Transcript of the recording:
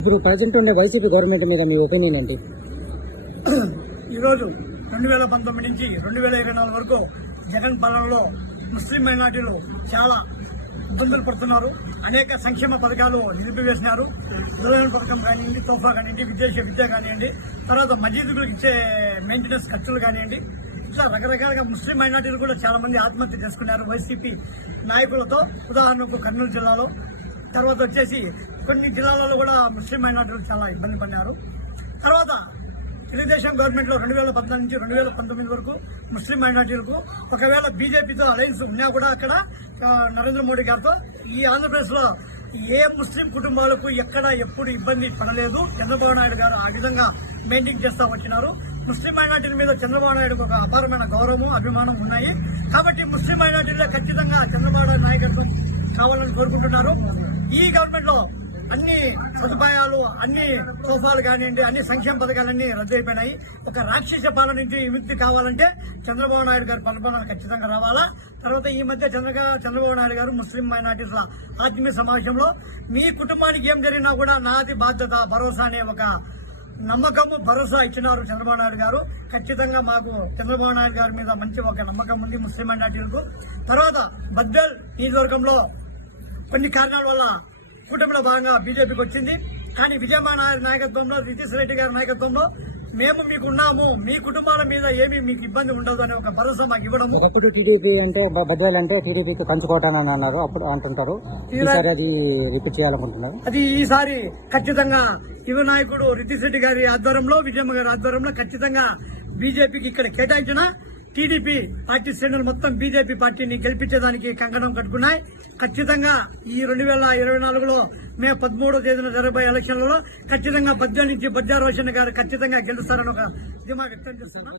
ఇప్పుడు ప్రజెంట్ ఉండే YCP government మీద మీ ఒపీనియన్ ఏంటి? ఈరోజు 2019 నుంచి 2024 వరకు జగన్ పాలనలో ముస్లిం మైనార్టీలు చాలా ఇబ్బందులు పడుతున్నారు. అనేక సంక్షేమ పథకాలు నిలిపివేసినారు. దురదన పథకం కానివ్వండి, తోఫా కానివ్వండి, విద్య కానివ్వండి, తర్వాత మసీదులకు ఇచ్చే మెయింటెనెన్స్ ఖర్చులు కానివ్వండి, ఇట్లా రకరకాలుగా ముస్లిం మైనార్టీలు కూడా చాలా మంది ఆత్మహత్య చేసుకున్నారు వైసీపీ నాయకులతో. ఉదాహరణకు కర్నూలు జిల్లాలో, తర్వాత వచ్చేసి కొన్ని జిల్లాలలో కూడా ముస్లిం మైనార్టీలు చాలా ఇబ్బంది పడినారు. తర్వాత తెలుగుదేశం గవర్నమెంట్ లో 2014 నుంచి 2019 వరకు ముస్లిం మైనార్టీలకు ఒకవేళ బీజేపీతో అలయన్స్ ఉన్నా కూడా అక్కడ నరేంద్ర మోడీ గారితో ఈ ఆంధ్రప్రదేశ్ లో ఏ ముస్లిం కుటుంబాలకు ఎక్కడ ఎప్పుడు ఇబ్బంది పడలేదు. చంద్రబాబు నాయుడు గారు ఆ విధంగా మెయింటైన్ చేస్తా వచ్చినారు. ముస్లిం మైనార్టీల మీద చంద్రబాబు నాయుడుకు ఒక అపారమైన గౌరవం, అభిమానం ఉన్నాయి. కాబట్టి ముస్లిం మైనార్టీలో ఖచ్చితంగా చంద్రబాబు నాయుడు నాయకత్వం కావాలని కోరుకుంటున్నారు. ఈ గవర్నమెంట్ లో అన్ని సదుపాయాలు, అన్ని సోఫాలు కానివ్వండి, అన్ని సంక్షేమ పథకాలన్నీ రద్దు అయిపోయినాయి. ఒక రాక్షస పాలన నుంచి విముక్తి కావాలంటే చంద్రబాబు నాయుడు గారి పరిపాలన ఖచ్చితంగా రావాలా. తర్వాత ఈ మధ్య చంద్రబాబు నాయుడు గారు ముస్లిం మైనార్టీల ఆత్మీయ సమావేశంలో మీ కుటుంబానికి ఏం జరిగినా కూడా నాది బాధ్యత, భరోసా అనే ఒక నమ్మకము, భరోసా ఇచ్చినారు చంద్రబాబు నాయుడు గారు. ఖచ్చితంగా మాకు చంద్రబాబు నాయుడు గారి మీద మంచి ఒక నమ్మకం ఉంది ముస్లిం మైనార్టీలకు. తర్వాత బద్వేల్ నియోజకవర్గంలో కొన్ని కారణాల వల్ల కూటమిలో భాగంగా బీజేపీకి వచ్చింది. కానీ విజయమాన నాయకత్వంలో, రితీష్ రెడ్డి గారి నాయకత్వంలో మేము మీకు ఉన్నాము, మీ కుటుంబాల మీద ఏమీ మీకు ఇబ్బంది ఉండదు అనే ఒక భరోసా మాకు ఇవ్వడము. అప్పుడు టీడీపీ అంటే బద్వేల్ అంటే టీడీపీకి కంచుకోవటానని అన్నారు, అప్పుడు అంటుంటారు. ఈసారి అది రిపీట్ చేయాలనుకుంటున్నారు. అది ఈసారి ఖచ్చితంగా యువ నాయకుడు రితీష్ రెడ్డి గారి ఆధ్వర్యంలో, విజయమ్మ గారి ఆధ్వర్యంలో ఖచ్చితంగా బీజేపీకి ఇక్కడ కేటాయించిన టీడీపీ పార్టీ శ్రేణులు మొత్తం బీజేపీ పార్టీని గెలిపించేదానికి కంకణం కట్టుకున్నాయి. ఖచ్చితంగా ఈ 2024లో మే 13వ తేదీన జరగబోయే ఎలక్షన్లలో ఖచ్చితంగా 18 నుంచి 16 గారు ఖచ్చితంగా గెలుస్తారని ఒక ధీమా వ్యక్తం చేస్తున్నారు.